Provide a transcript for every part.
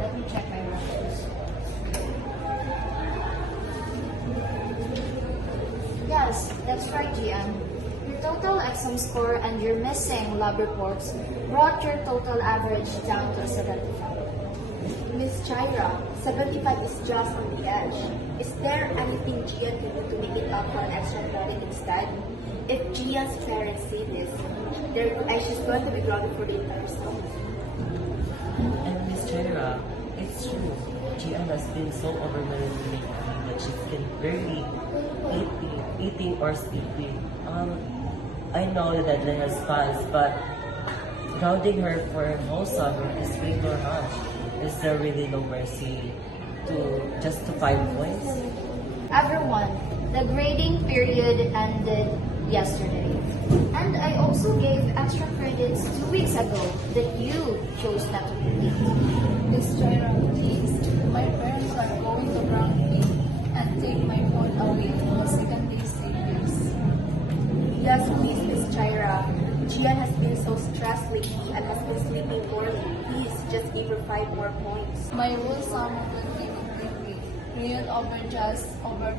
Let me check my records. Yes, that's right, GM. Your total exam score and your missing lab reports brought your total average down to 75. Miss Chaira, 75 is just on the edge. Is there anything Gian can do to make it up for an extra credit instead? If Gian's parents see this, she's going to be grounded for the entire summer. And Miss Chaira, it's true. Gian has been so overwhelmed lately that she's been barely eating or sleeping. I know that that has passed, but grounding her for a whole summer is way too harsh. Is there really no mercy to just to 5 points? Everyone, the grading period ended yesterday. And I also gave extra credits 2 weeks ago that you chose not to complete. Miss Chaira, please. My parents are going to ground me and take my phone away to the secondary savings. Yes, please, Miss Chaira. Gian has been so stressed lately and has been sleeping poorly. Please, just give her 5 more points. My whole summer will be completely ruined over just over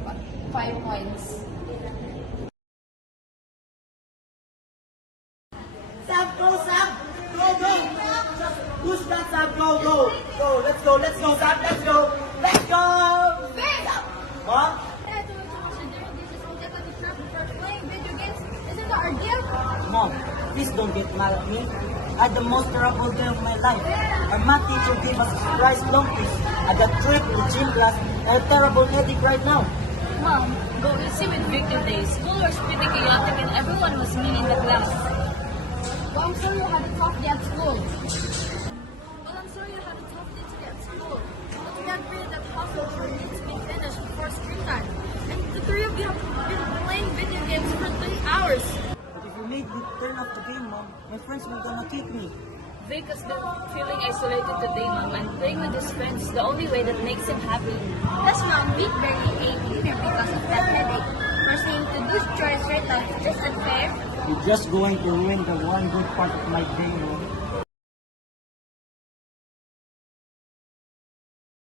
5 points. Sam, go, Sam! Go, go! Push that, Sam, go, go! Go, let's go, Sam, let's go! Let's go! Mom? Mom, please don't get mad at me. I had the most terrible day of my life. Our math teacher gave us surprise donkeys. I got tripped in the gym class and a terrible headache right now. Mom, go easy with Victor Day. School was pretty chaotic and everyone was mean in the class. Well, I'm sorry you had a tough day at school. Well, I'm sorry you had a tough day today at school. But we had prayed that household chores needs to be finished before screen time. And the three of you have been playing video games for 3 hours. But if you made me turn off the game, Mom, my friends were gonna kick me. Vic has been feeling isolated today, Mom, and playing with his friends is the only way that makes him happy. Yes, Mom, Vic barely ate dinner because of that headache. For saying to do chores right now is just unfair. You're just going to ruin the one good part of my day, Mom.